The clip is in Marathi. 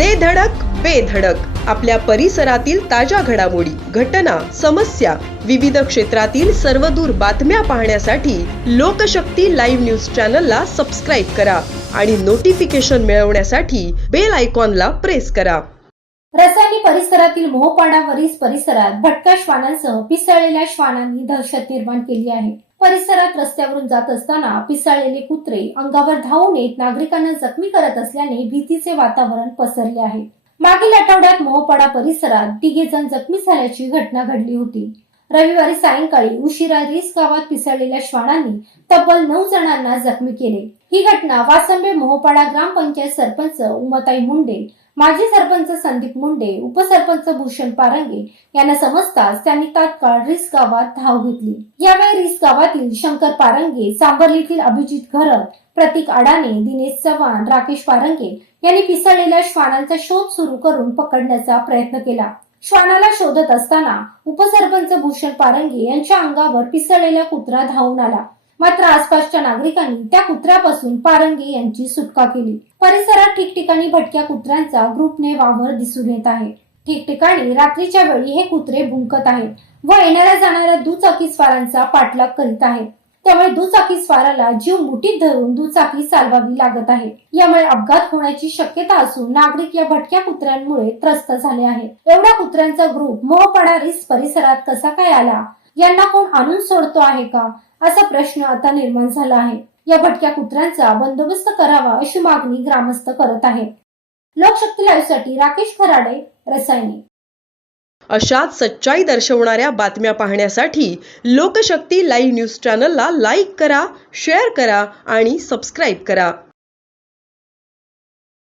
दे धडक बेधडक आपल्या परिसरातील ताज्या घडामोडी घटना समस्या विविध क्षेत्रातील सर्वदूर बातम्या पाहण्यासाठी लोकशक्ती लाईव्ह न्यूज चॅनलला सबस्क्राईब करा आणि नोटिफिकेशन मिळवण्यासाठी बेल आयकॉनला प्रेस करा. रसायनी परिसरातील मोहपाडावरील परिसरात भटक्या श्वानांसह पिसळलेल्या श्वानांनी दहशत निर्माण केली आहे. परिसरात रस्त्यावरून जात असताना पिसाळलेले कुत्रे अंगावर धावून येत नागरिकांना जखमी करत असल्याने भीतीचे वातावरण पसरले आहे. मागील आठवड्यात मोहपाडा परिसरात तिघे जण जखमी झाल्याची घटना घडली होती. रविवारी सायंकाळी उशिरा रिस गावात पिसळलेल्या श्वानांनी तब्बल नऊ जणांना जखमी केले. ही घटना वासंबे मोहपाडा ग्रामपंचायत सरपंच उमाताई मुंडे माजी सरपंच संदीप मुंडे उपसरपंच भूषण पारंगे यांना समजताच त्यांनी तात्काळ रिस गावात धाव घेतली. यावेळी रिस गावातील शंकर पारंगे सांबरलीतील अभिजित घरत प्रतीक अडाणे दिनेश चव्हाण राकेश पारंगे यांनी पिसळलेल्या श्वानांचा शोध सुरू करून पकडण्याचा प्रयत्न केला. श्वानाला शोधत असताना उपसरपंच भूषण पारंगे यांच्या अंगावर पिसळलेला कुत्रा धावून आला. मात्र आसपासच्या नागरिकांनी त्या कुत्र्यापासून पारंगे यांची सुटका केली. परिसरात ठिकठिकाणी भटक्या कुत्र्यांचा ग्रुपने वावर दिसून येत आहे. ठिकठिकाणी रात्रीच्या वेळी हे कुत्रे भुंकत आहेत व येणाऱ्या जाणाऱ्या दुचाकी स्वारांचा पाठलाग करीत आहेत. त्यामुळे दुचाकी स्वाराला जीव मुठीत धरून दुचाकी चालवावी लागत आहे. यामुळे अपघात होण्याची शक्यता असून नागरिक या भटक्या कुत्र्यांमुळे त्रस्त झाले आहेत एवढ्या कुत्र्यांचा ग्रुप मोहपाडा रिस परिसरात कसा काय आला? यांना कोण आणून सोडतो आहे का? असा प्रश्न आता निर्माण झाला आहे. या भटक्या कुत्र्यांचा बंदोबस्त करावा अशी मागणी ग्रामस्थ करत आहेत. लोकशक्ती लाईव्हसाठी राकेश खराडे रसायने. अशाच सच्चाई दर्शवणाऱ्या बातम्या पाहण्यासाठी लोकशक्ती लाईव्ह न्यूज चॅनलला लाईक करा शेअर करा आणि सबस्क्राईब करा.